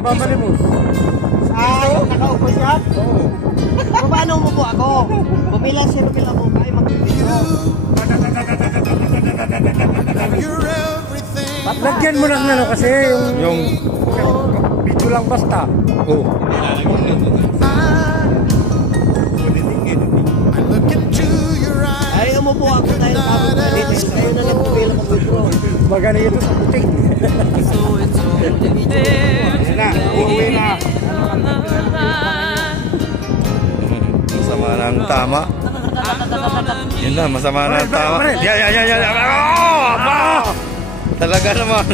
Babali mo. Ay, nakaupo siya? Oo. Paano mo po ako? Bumilang siya, bumilang mo kayo mag-video. Lagyan mo lang ano kasi yung video lang basta. Oo. Ay, mo po ako tayo kabot na dito. Kayo na lang po bilang mag-video. Magana ito sa puting. Yan na, uuwi na. Masama na ang tama. Yun na, masama na ang tama. Yan. Oh, aba! Talaga naman.